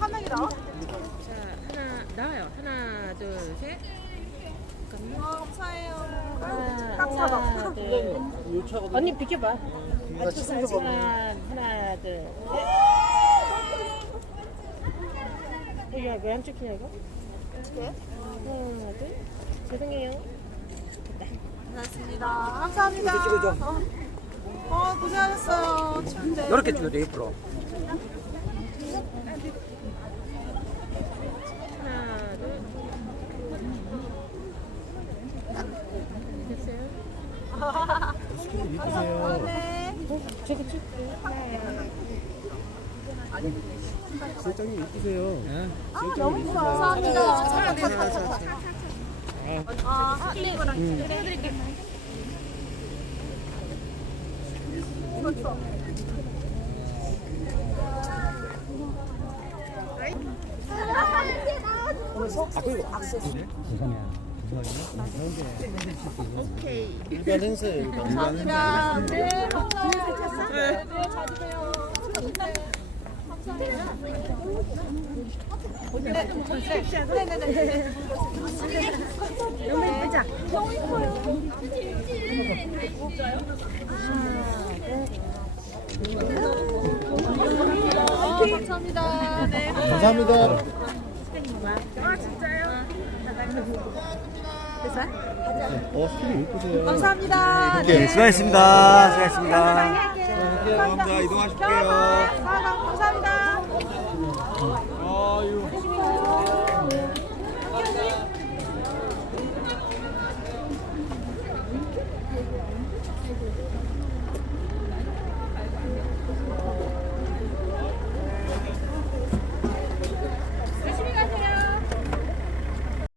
화면이 나와? 자, 하나 나와요. 하나, 둘, 셋. 아, 감사해요. 하나. 하나, 둘. 언니 비켜봐. 나 지금 좀 하나, 하나, 둘, 셋. 어, 야, 왜안 찍히냐 이거? 네. 하나, 둘. 죄송해요. 고맙습니다. 감사합니다. 어, 어, 고생하셨어요. 추운데. 이렇게 찍어도. 됐어요? 아, 네. 저기. 실장님 이쁘세요. 아, 너무 이뻐. 감사합니다. 차, 차. 아, 이거랑 해드릴게요. 이거 줘. 일반 행사에? 너무 예뻐요. 아, 감사합니다. 네. 감사합니다. 아, 진짜요? 어 스킬이 이쁘세요. 감사합니다. 네, 수고하셨습니다. 수고하셨습니다. 감사합니다. 이동하실게요. 감사합니다.